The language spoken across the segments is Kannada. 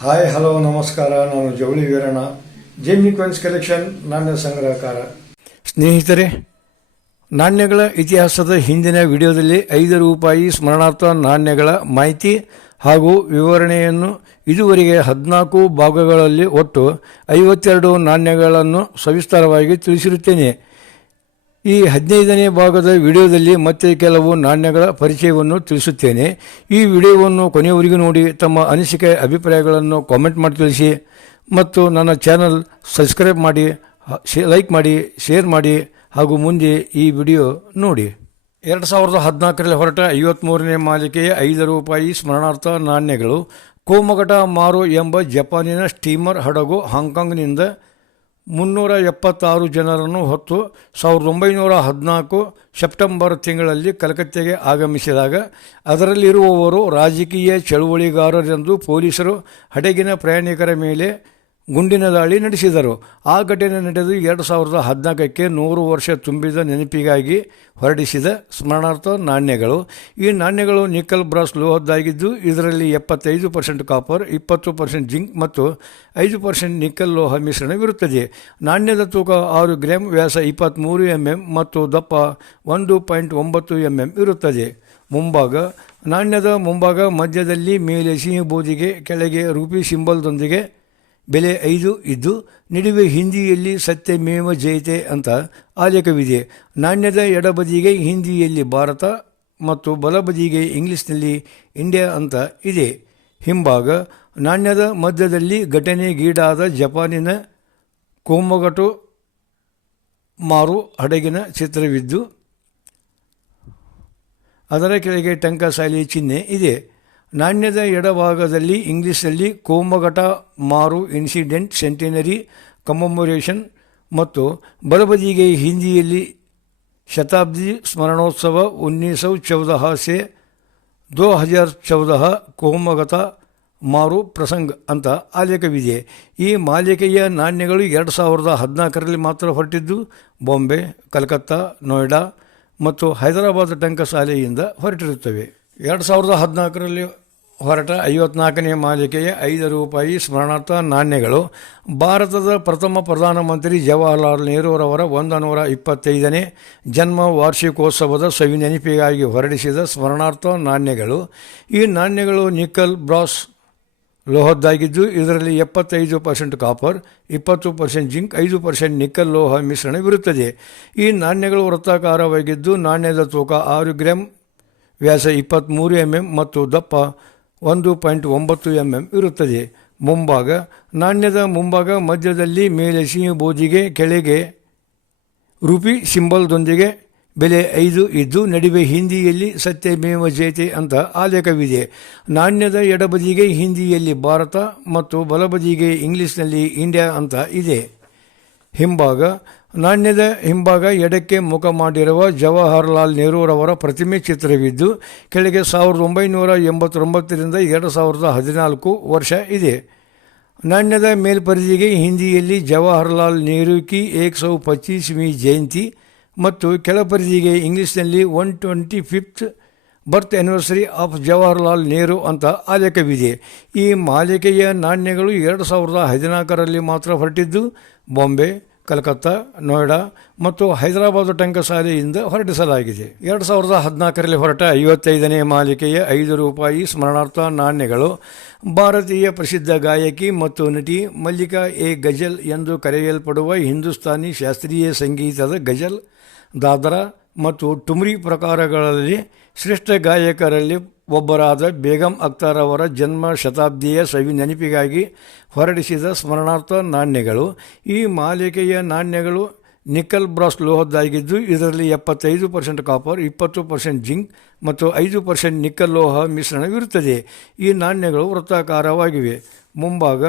ಹಾಯ್ ಹಲೋ ನಮಸ್ಕಾರ. ನಾನು ಜವಳಿ ವೀರಣ್ಣ. ಜೇಮಿ ಕ್ವೆನ್ಸ್ ಕಲೆಕ್ಷನ್ ನಾಣ್ಯ ಸಂಗ್ರಹಕಾರ. ಸ್ನೇಹಿತರೆ, ನಾಣ್ಯಗಳ ಇತಿಹಾಸದ ಹಿಂದಿನ ವಿಡಿಯೋದಲ್ಲಿ ಐದು ರೂಪಾಯಿ ಸ್ಮರಣಾರ್ಥ ನಾಣ್ಯಗಳ ಮಾಹಿತಿ ಹಾಗೂ ವಿವರಣೆಯನ್ನು ಇದುವರೆಗೆ ಹದಿನಾಲ್ಕು ಭಾಗಗಳಲ್ಲಿ ಒಟ್ಟು ಐವತ್ತೆರಡು ನಾಣ್ಯಗಳನ್ನು ಸವಿಸ್ತಾರವಾಗಿ ತಿಳಿಸಿರುತ್ತೇನೆ. ಈ ಹದಿನೈದನೇ ಭಾಗದ ವಿಡಿಯೋದಲ್ಲಿ ಮತ್ತೆ ಕೆಲವು ನಾಣ್ಯಗಳ ಪರಿಚಯವನ್ನು ತಿಳಿಸುತ್ತೇನೆ. ಈ ವಿಡಿಯೋವನ್ನು ಕೊನೆಯವರೆಗೂ ನೋಡಿ, ತಮ್ಮ ಅನಿಸಿಕೆ, ಅಭಿಪ್ರಾಯಗಳನ್ನು ಕಾಮೆಂಟ್ ಮಾಡಿ ತಿಳಿಸಿ ಮತ್ತು ನನ್ನ ಚಾನಲ್ ಸಬ್ಸ್ಕ್ರೈಬ್ ಮಾಡಿ ಲೈಕ್ ಮಾಡಿ ಶೇರ್ ಮಾಡಿ ಹಾಗೂ ಮುಂದೆ ಈ ವಿಡಿಯೋ ನೋಡಿ. ಎರಡು ಸಾವಿರದ ಹದಿನಾಲ್ಕರಲ್ಲಿ ಹೊರಟ ಐವತ್ತ್ಮೂರನೇ ಮಾಲಿಕೆಯ ಐದು ರೂಪಾಯಿ ಸ್ಮರಣಾರ್ಥ ನಾಣ್ಯಗಳು ಕೋಮಗಟ ಮಾರು ಎಂಬ ಜಪಾನಿನ ಸ್ಟೀಮರ್ ಹಡಗು ಹಾಂಗ್ಕಾಂಗ್ನಿಂದ ಮುನ್ನೂರ ಎಪ್ಪತ್ತಾರು ಜನರನ್ನು ಹೊತ್ತು ಸಾವಿರದ ಒಂಬೈನೂರ ಹದಿನಾಲ್ಕು ಸೆಪ್ಟೆಂಬರ್ ತಿಂಗಳಲ್ಲಿ ಕಲ್ಕತ್ತೆಗೆ ಆಗಮಿಸಿದಾಗ, ಅದರಲ್ಲಿರುವವರು ರಾಜಕೀಯ ಚಳುವಳಿಗಾರರೆಂದು ಪೊಲೀಸರು ಹಡಗಿನ ಪ್ರಯಾಣಿಕರ ಮೇಲೆ ಗುಂಡಿನ ದಾಳಿ ನಡೆಸಿದರು. ಆ ಘಟನೆ ನಡೆದು ಎರಡು ಸಾವಿರದ ಹದಿನಾಲ್ಕಕ್ಕೆ ನೂರು ವರ್ಷ ತುಂಬಿದ ನೆನಪಿಗಾಗಿ ಹೊರಡಿಸಿದ ಸ್ಮರಣಾರ್ಥ ನಾಣ್ಯಗಳು. ಈ ನಾಣ್ಯಗಳು ನಿಕ್ಕಲ್ ಬ್ರಾಸ್ ಲೋಹದ್ದಾಗಿದ್ದು, ಇದರಲ್ಲಿ ಎಪ್ಪತ್ತೈದು ಪರ್ಸೆಂಟ್ ಕಾಪರ್, ಇಪ್ಪತ್ತು ಪರ್ಸೆಂಟ್ ಜಿಂಕ್ ಮತ್ತು ಐದು ಪರ್ಸೆಂಟ್ ನಿಕ್ಕಲ್ ಲೋಹ ಮಿಶ್ರಣವಿರುತ್ತದೆ. ನಾಣ್ಯದ ತೂಕ ಆರು ಗ್ರಾಮ್ ವ್ಯಾಸ ಇಪ್ಪತ್ತ್ಮೂರು ಎಂ ಎಂ ಮತ್ತು ದಪ್ಪ ಒಂದು ಪಾಯಿಂಟ್ ಒಂಬತ್ತು ಎಂ ಎಂ ಇರುತ್ತದೆ. ಮುಂಭಾಗ, ನಾಣ್ಯದ ಮುಂಭಾಗ ಮಧ್ಯದಲ್ಲಿ ಮೇಲೆ ಸಿಹಿ ಬೂದಿಗೆ ಕೆಳಗೆ ರೂಪಿ ಸಿಂಬಲ್ದೊಂದಿಗೆ ಬೆಲೆ ಐದು ಇದ್ದು, ನಡುವೆ ಹಿಂದಿಯಲ್ಲಿ ಸತ್ಯಮೇವ ಜಯತೆ ಅಂತ ಆಲೇಖವಿದೆ. ನಾಣ್ಯದ ಎಡಬದಿಗೆ ಹಿಂದಿಯಲ್ಲಿ ಭಾರತ ಮತ್ತು ಬಲಬದಿಗೆ ಇಂಗ್ಲಿಷ್ನಲ್ಲಿ ಇಂಡಿಯಾ ಅಂತ ಇದೆ. ಹಿಂಭಾಗ, ನಾಣ್ಯದ ಮಧ್ಯದಲ್ಲಿ ಘಟನೆಗೀಡಾದ ಜಪಾನಿನ ಕೋಮಗಟು ಮಾರು ಹಡಗಿನ ಚಿತ್ರವಿದ್ದು, ಅದರ ಕೆಳಗೆ ಟಂಕಸಾಲಿ ಚಿಹ್ನೆ ಇದೆ. ನಾಣ್ಯದ ಎಡಭಾಗದಲ್ಲಿ ಇಂಗ್ಲಿಷಲ್ಲಿ ಕೋಮಗಟ ಮಾರು, ಇನ್ಸಿಡೆಂಟ್, ಸೆಂಟಿನರಿ, ಕಮಮೊರೇಷನ್ ಮತ್ತು ಬಲಬದಿಗೆ ಹಿಂದಿಯಲ್ಲಿ ಶತಾಬ್ದಿ ಸ್ಮರಣೋತ್ಸವ, ಉನ್ನಿಸ್ ಚೌದಹ ಸೆ ದೋ ಹಜಾರ್ ಚೌದಹ ಕೋಮಗತ ಮಾರು, ಪ್ರಸಂಗ್ ಅಂತ ಆಲೇಖವಿದೆ. ಈ ಮಾಲಿಕೆಯ ನಾಣ್ಯಗಳು ಎರಡು ಸಾವಿರದ ಹದಿನಾಲ್ಕರಲ್ಲಿ ಮಾತ್ರ ಹೊರಟಿದ್ದು, ಬಾಂಬೆ, ಕಲ್ಕತ್ತಾ, ನೋಯ್ಡಾ ಮತ್ತು ಹೈದರಾಬಾದ್ ಟಂಕ ಶಾಲೆಯಿಂದ ಹೊರಟಿರುತ್ತವೆ. ಎರಡು ಸಾವಿರದ ಹದಿನಾಲ್ಕರಲ್ಲಿ ಹೊರಟ ಐವತ್ನಾಲ್ಕನೇ ಮಾಲಿಕೆಯ ಐದು ರೂಪಾಯಿ ಸ್ಮರಣಾರ್ಥ ನಾಣ್ಯಗಳು. ಭಾರತದ ಪ್ರಥಮ ಪ್ರಧಾನಮಂತ್ರಿ ಜವಾಹರ್ಲಾಲ್ ನೆಹರೂರವರ ಒಂದು ನೂರ ಇಪ್ಪತ್ತೈದನೇ ಜನ್ಮ ವಾರ್ಷಿಕೋತ್ಸವದ ಸವಿ ನೆನಪಿಗಾಗಿ ಹೊರಡಿಸಿದ ಸ್ಮರಣಾರ್ಥ ನಾಣ್ಯಗಳು. ಈ ನಾಣ್ಯಗಳು ನಿಕ್ಕಲ್ ಬ್ರಾಸ್ ಲೋಹದ್ದಾಗಿದ್ದು, ಇದರಲ್ಲಿ ಎಪ್ಪತ್ತೈದು ಪರ್ಸೆಂಟ್ ಕಾಪರ್, ಇಪ್ಪತ್ತು ಪರ್ಸೆಂಟ್ ಜಿಂಕ್, ಐದು ಪರ್ಸೆಂಟ್ ನಿಕ್ಕಲ್ ಲೋಹ ಮಿಶ್ರಣವಿರುತ್ತದೆ ಈ ನಾಣ್ಯಗಳು ವೃತ್ತಾಕಾರವಾಗಿದ್ದು, ನಾಣ್ಯದ ತೂಕ ಆರು ಗ್ರಾಮ್ ವ್ಯಾಸ ಇಪ್ಪತ್ತ್ಮೂರು ಎಂ ಎಂ ಮತ್ತು ದಪ್ಪ ಒಂದು ಪಾಯಿಂಟ್ ಒಂಬತ್ತು ಎಂ ಎಂ ಇರುತ್ತದೆ. ಮುಂಭಾಗ, ನಾಣ್ಯದ ಮುಂಭಾಗ ಮಧ್ಯದಲ್ಲಿ ಮೇಲೆ ಸಿಹಿ ಬೋಜಿಗೆ ಕೆಳಗೆ ರುಪಿ ಸಿಂಬಲ್ದೊಂದಿಗೆ ಬೆಲೆ ಐದು ಇದ್ದು ನಡುವೆ ಹಿಂದಿಯಲ್ಲಿ ಸತ್ಯಮೇವ ಜಯತೆ ಅಂತ ಆಲೇಖವಿದೆ. ನಾಣ್ಯದ ಎಡಬದಿಗೆ ಹಿಂದಿಯಲ್ಲಿ ಭಾರತ ಮತ್ತು ಬಲಬದಿಗೆ ಇಂಗ್ಲಿಷ್ನಲ್ಲಿ ಇಂಡಿಯಾ ಅಂತ ಇದೆ. ಹಿಂಭಾಗ ನಾಣ್ಯದ ಹಿಂಭಾಗ ಎಡಕ್ಕೆ ಮುಖ ಮಾಡಿರುವ ಜವಾಹರ್ಲಾಲ್ ನೆಹರೂರವರ ಪ್ರತಿಮೆ ಚಿತ್ರವಿದ್ದು, ಕೆಳಗೆ ಸಾವಿರದ ಒಂಬೈನೂರ ಎಂಬತ್ತೊಂಬತ್ತರಿಂದ ಎರಡು ಸಾವಿರದ ಹದಿನಾಲ್ಕು ವರ್ಷ ಇದೆ. ನಾಣ್ಯದ ಮೇಲ್ಪರಿಧಿಗೆ ಹಿಂದಿಯಲ್ಲಿ ಜವಾಹರ್ಲಾಲ್ ನೆಹರು ಕಿ ಏಕ್ ಸೌ ಪಚ್ಚೀಸ್ವಿ ಜಯಂತಿ ಮತ್ತು ಕೆಳಪರಿಧಿಗೆ ಇಂಗ್ಲೀಷ್ನಲ್ಲಿ one twenty fifth birth anniversary of Jawaharlal Nehru ಅಂತ ಆಲೇಖವಿದೆ. ಈ ಮಾಲಿಕೆಯ ನಾಣ್ಯಗಳು ಎರಡು ಸಾವಿರದ ಹದಿನಾಲ್ಕರಲ್ಲಿ ಮಾತ್ರ ಹೊರಟಿದ್ದು, ಬಾಂಬೆ ಕಲ್ಕತ್ತಾ, ನೋಯ್ಡಾ ಮತ್ತು ಹೈದರಾಬಾದ್ ಟಂಕಸಾಲೆಯಿಂದ ಹೊರಡಿಸಲಾಗಿದೆ. ಎರಡು ಸಾವಿರದ ಹದಿನಾಲ್ಕರಲ್ಲಿ ಹೊರಟ ಐವತ್ತೈದನೇ ಮಾಲಿಕೆಯ ಐದು ರೂಪಾಯಿ ಸ್ಮರಣಾರ್ಥ ನಾಣ್ಯಗಳು ಭಾರತೀಯ ಪ್ರಸಿದ್ಧ ಗಾಯಕಿ ಮತ್ತು ನಟಿ ಮಲ್ಲಿಕಾ ಎ. ಗಜಲ್ ಎಂದು ಕರೆಯಲ್ಪಡುವ ಹಿಂದೂಸ್ತಾನಿ ಶಾಸ್ತ್ರೀಯ ಸಂಗೀತದ ಗಜಲ್, ದಾದ್ರಾ ಮತ್ತು ಟುಮ್ರಿ ಪ್ರಕಾರಗಳಲ್ಲಿ ಶ್ರೇಷ್ಠ ಗಾಯಕರಲ್ಲಿ ಒಬ್ಬರಾದ ಬೇಗಂ ಅಕ್ತಾರ್ ಅವರ ಜನ್ಮ ಶತಾಬ್ದಿಯ ಸವಿ ನೆನಪಿಗಾಗಿ ಹೊರಡಿಸಿದ ಸ್ಮರಣಾರ್ಥ ನಾಣ್ಯಗಳು. ಈ ಮಾಲಿಕೆಯ ನಾಣ್ಯಗಳು ನಿಕ್ಕಲ್ ಬ್ರಾಸ್ ಲೋಹದ್ದಾಗಿದ್ದು, ಇದರಲ್ಲಿ ಎಪ್ಪತ್ತೈದು ಪರ್ಸೆಂಟ್ ಕಾಪರ್, ಇಪ್ಪತ್ತು ಪರ್ಸೆಂಟ್ ಜಿಂಕ್ ಮತ್ತು ಐದು ಪರ್ಸೆಂಟ್ ನಿಕ್ಕಲ್ ಲೋಹ ಮಿಶ್ರಣವಿರುತ್ತದೆ. ಈ ನಾಣ್ಯಗಳು ವೃತ್ತಾಕಾರವಾಗಿವೆ. ಮುಂಭಾಗ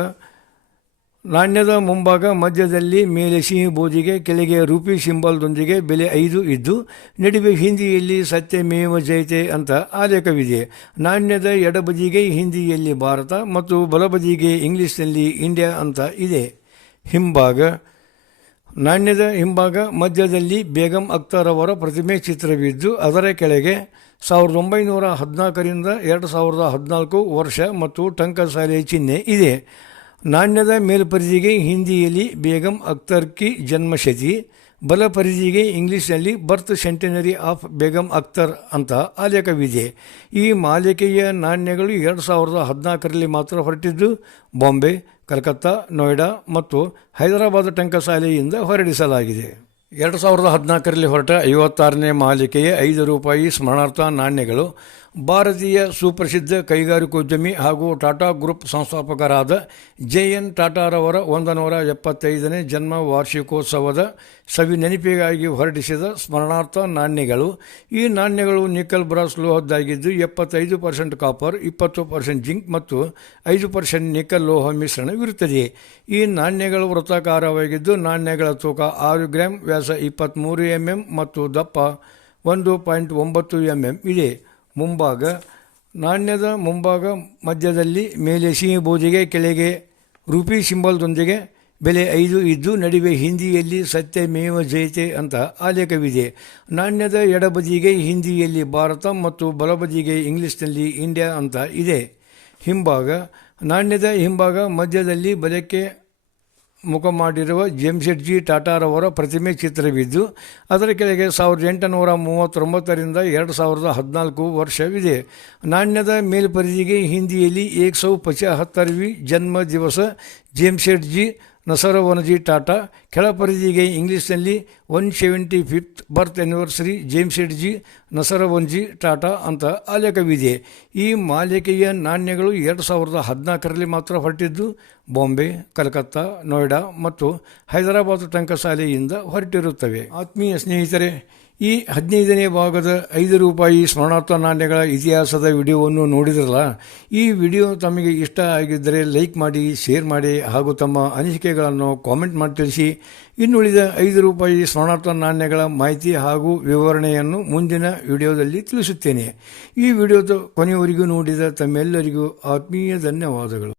ನಾಣ್ಯದ ಮುಂಭಾಗ ಮಧ್ಯದಲ್ಲಿ ಮೇಲೆ ಸಿಹಿ ಬೂದಿಗೆ ಕೆಳಗೆ ರೂಪಿ ಸಿಂಬಲ್ದೊಂದಿಗೆ ಬೆಲೆ ಐದು ಇದ್ದು, ನಡುವೆ ಹಿಂದಿಯಲ್ಲಿ ಸತ್ಯಮೇವ ಜಯತೆ ಅಂತ ಆಲೇಖವಿದೆ. ನಾಣ್ಯದ ಎಡಬದಿಗೆ ಹಿಂದಿಯಲ್ಲಿ ಭಾರತ ಮತ್ತು ಬಲಬದಿಗೆ ಇಂಗ್ಲಿಷ್ನಲ್ಲಿ ಇಂಡಿಯಾ ಅಂತ ಇದೆ. ಹಿಂಭಾಗ. ನಾಣ್ಯದ ಹಿಂಭಾಗ ಮಧ್ಯದಲ್ಲಿ ಬೇಗಂ ಅಖ್ತರ್ ಅವರ ಪ್ರತಿಮೆ ಚಿತ್ರವಿದ್ದು, ಅದರ ಕೆಳಗೆ ಸಾವಿರದ ಒಂಬೈನೂರ ಹದಿನಾಲ್ಕರಿಂದ ಎರಡು ಸಾವಿರದ ಹದಿನಾಲ್ಕು ವರ್ಷ ಮತ್ತು ಟಂಕಸಾಲೆ ಚಿಹ್ನೆ ಇದೆ. ನಾಣ್ಯದ ಮೇಲ್ಪರಿಜಿಗೆ ಹಿಂದಿಯಲ್ಲಿ ಬೇಗಂ ಅಖ್ತರ್ ಕಿ ಜನ್ಮಶತಿ ಬಲ ಪರಿಜಿಗೆ ಇಂಗ್ಲಿಷ್ನಲ್ಲಿ birth centenary of Begum Akhtar ಅಂತ ಆಲೇಖವಿದೆ ಈ ಮಾಲಿಕೆಯ ನಾಣ್ಯಗಳು ಎರಡು ಸಾವಿರದ ಹದಿನಾಲ್ಕರಲ್ಲಿ ಮಾತ್ರ ಹೊರಟಿದ್ದು ಬಾಂಬೆ, ಕಲ್ಕತ್ತಾ, ನೋಯ್ಡಾ ಮತ್ತು ಹೈದರಾಬಾದ್ ಟಂಕಸಾಲೆಯಿಂದ ಹೊರಡಿಸಲಾಗಿದೆ. ಎರಡು ಸಾವಿರದ ಹದಿನಾಲ್ಕರಲ್ಲಿ ಹೊರಟ ಐವತ್ತಾರನೇ ಮಾಲಿಕೆಯ ಐದು ರೂಪಾಯಿ ಸ್ಮರಣಾರ್ಥ ನಾಣ್ಯಗಳು ಭಾರತೀಯ ಸುಪ್ರಸಿದ್ಧ ಕೈಗಾರಿಕೋದ್ಯಮಿ ಹಾಗೂ ಟಾಟಾ ಗ್ರೂಪ್ ಸಂಸ್ಥಾಪಕರಾದ ಜೆ ಎನ್ ಟಾಟಾರವರ ಒಂದು ನೂರ ಎಪ್ಪತ್ತೈದನೇ ಜನ್ಮ ವಾರ್ಷಿಕೋತ್ಸವದ ಸವಿ ನೆನಪಿಗಾಗಿ ಹೊರಡಿಸಿದ ಸ್ಮರಣಾರ್ಥ ನಾಣ್ಯಗಳು. ಈ ನಾಣ್ಯಗಳು ನಿಕಲ್ ಬ್ರಾಸ್ ಲೋಹದ್ದಾಗಿದ್ದು ಎಪ್ಪತ್ತೈದು ಪರ್ಸೆಂಟ್ ಕಾಪರ್, ಇಪ್ಪತ್ತು ಪರ್ಸೆಂಟ್ ಜಿಂಕ್ ಮತ್ತು ಐದು ಪರ್ಸೆಂಟ್ ನಿಕಲ್ ಲೋಹ ಮಿಶ್ರಣವಿರುತ್ತದೆ. ಈ ನಾಣ್ಯಗಳು ವೃತ್ತಾಕಾರವಾಗಿದ್ದು ನಾಣ್ಯಗಳ ತೂಕ ಆರು ಗ್ರಾಮ್ ವ್ಯಾಸ ಇಪ್ಪತ್ತ್ಮೂರು ಎಂ ಎಂ ಮತ್ತು ದಪ್ಪ ಒಂದು ಪಾಯಿಂಟ್ ಒಂಬತ್ತು ಎಂ ಎಂ ಇದೆ. ಮುಂಭಾಗ, ನಾಣ್ಯದ ಮುಂಭಾಗ ಮಧ್ಯದಲ್ಲಿ ಮೇಲೆ ಸಿಹಿ ಬೂದಿಗೆ ಕೆಳಗೆ ರೂಪಿ ಸಿಂಬಲ್ದೊಂದಿಗೆ ಬೆಲೆ ಐದು ಇದ್ದು ನಡುವೆ ಹಿಂದಿಯಲ್ಲಿ ಸತ್ಯ ಮೇವ ಜಯತೆ ಅಂತ ಆಲೇಖವಿದೆ. ನಾಣ್ಯದ ಎಡಬದಿಗೆ ಹಿಂದಿಯಲ್ಲಿ ಭಾರತ ಮತ್ತು ಬಲಬದಿಗೆ ಇಂಗ್ಲಿಷ್ನಲ್ಲಿ ಇಂಡಿಯಾ ಅಂತ ಇದೆ. ಹಿಂಭಾಗ, ನಾಣ್ಯದ ಹಿಂಭಾಗ ಮಧ್ಯದಲ್ಲಿ ಬಲಕ್ಕೆ ಮುಖ ಮಾಡಿರುವ ಜೆಮ್ಶೆಡ್ಜಿ ಟಾಟಾರವರ ಪ್ರತಿಮೆ ಚಿತ್ರವಿದ್ದು, ಅದರ ಕೆಳಗೆ ಸಾವಿರದ ಎಂಟುನೂರ ಮೂವತ್ತೊಂಬತ್ತರಿಂದ ಎರಡು ಸಾವಿರದ ಹದಿನಾಲ್ಕು ವರ್ಷವಿದೆ. ನಾಣ್ಯದ ಮೇಲ್ಪರಿಧಿಗೆ ಹಿಂದಿಯಲ್ಲಿ ಏಕ್ ಸೌ ಪಚಹತ್ತರ್ವಿ ಜನ್ಮ ದಿವಸ ನಸರವನಜಿ ಟಾಟಾ, ಕೆಳಪರಿಧಿಗೆ ಇಂಗ್ಲೀಷ್ನಲ್ಲಿ one seventy fifth birth anniversary Jamsetji Nusserwanji Tata ಅಂತ ಆಲೇಖವಿದೆ. ಈ ಮಾಲಿಕೆಯ ನಾಣ್ಯಗಳು ಎರಡು ಸಾವಿರದ ಹದಿನಾಲ್ಕರಲ್ಲಿ ಮಾತ್ರ ಹೊರಟಿದ್ದು, ಬಾಂಬೆ, ಕಲ್ಕತ್ತಾ, ನೋಯ್ಡಾ ಮತ್ತು ಹೈದರಾಬಾದ್ ಟಂಕಸಾಲೆಯಿಂದ ಹೊರಟಿರುತ್ತವೆ. ಆತ್ಮೀಯ ಸ್ನೇಹಿತರೆ ಈ ಹದಿನೈದನೇ ಭಾಗದ ಐದು ರೂಪಾಯಿ ಸ್ಮರಣಾರ್ಥ ನಾಣ್ಯಗಳ ಇತಿಹಾಸದ ವಿಡಿಯೋವನ್ನು ನೋಡಿದ್ರಲ್ಲ, ಈ ವಿಡಿಯೋ ತಮಗೆ ಇಷ್ಟ ಆಗಿದ್ದರೆ ಲೈಕ್ ಮಾಡಿ, ಶೇರ್ ಮಾಡಿ ಹಾಗೂ ತಮ್ಮ ಅನಿಸಿಕೆಗಳನ್ನು ಕಾಮೆಂಟ್ ಮಾಡಿ ತಿಳಿಸಿ. ಇನ್ನುಳಿದ ಐದು ರೂಪಾಯಿ ಸ್ಮರಣಾರ್ಥ ನಾಣ್ಯಗಳ ಮಾಹಿತಿ ಹಾಗೂ ವಿವರಣೆಯನ್ನು ಮುಂದಿನ ವಿಡಿಯೋದಲ್ಲಿ ತಿಳಿಸುತ್ತೇನೆ. ಈ ವಿಡಿಯೋದ ಕೊನೆಯವರೆಗೂ ನೋಡಿದ ತಮ್ಮೆಲ್ಲರಿಗೂ ಆತ್ಮೀಯ ಧನ್ಯವಾದಗಳು.